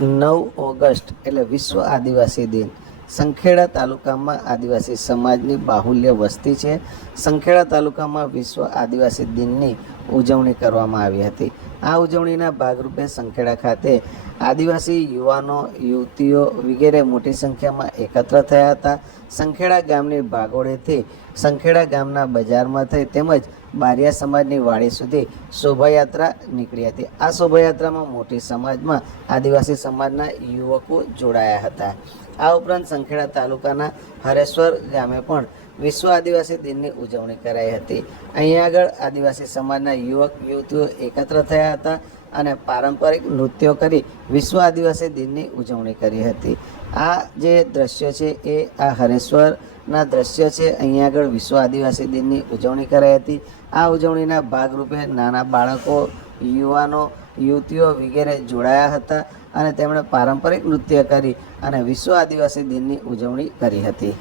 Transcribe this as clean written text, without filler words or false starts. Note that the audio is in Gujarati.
9 ઓગસ્ટ એટલે વિશ્વ આદિવાસી દિન. સંખેડા તાલુકામાં આદિવાસી સમાજની બાહુલ્ય વસ્તી છે. સંખેડા તાલુકામાં વિશ્વ આદિવાસી દિનની ઉજવણી કરવામાં આવી હતી. આ ઉજવણીના ભાગરૂપે સંખેડા ખાતે આદિવાસી યુવાનો, યુવતીઓ વગેરે મોટી સંખ્યામાં એકત્ર થયા હતા. સંખેડા ગામની ભાગોળેથી સંખેડા ગામના બજારમાં થઈ તેમજ બારિયા સમાજની વાડી સુધી શોભાયાત્રા નીકળી હતી. આ શોભાયાત્રામાં મોટી સમાજમાં આદિવાસી સમાજના યુવકો જોડાયા હતા. આ ઉપરાંત સંખેડા તાલુકાના હરેશ્વર ગામે પણ વિશ્વ આદિવાસી દિનની ઉજવણી કરાઈ હતી. અહીંયા આગળ આદિવાસી સમાજના યુવક યુવતીઓ એકત્ર થયા હતા અને પારંપરિક નૃત્યો કરી વિશ્વ આદિવાસી દિનની ઉજવણી કરી હતી. આ જે દ્રશ્ય છે એ આ હરેશ્વરના દ્રશ્ય છે. અહીંયા આગળ વિશ્વ આદિવાસી દિનની ઉજવણી કરાઈ હતી. આ ઉજવણીના ભાગરૂપે નાના બાળકો, યુવાનો, યુવતીઓ વગેરે જોડાયા હતા અને તેમણે પારંપરિક નૃત્ય કરી અને વિશ્વ આદિવાસી દિનની ઉજવણી કરી હતી.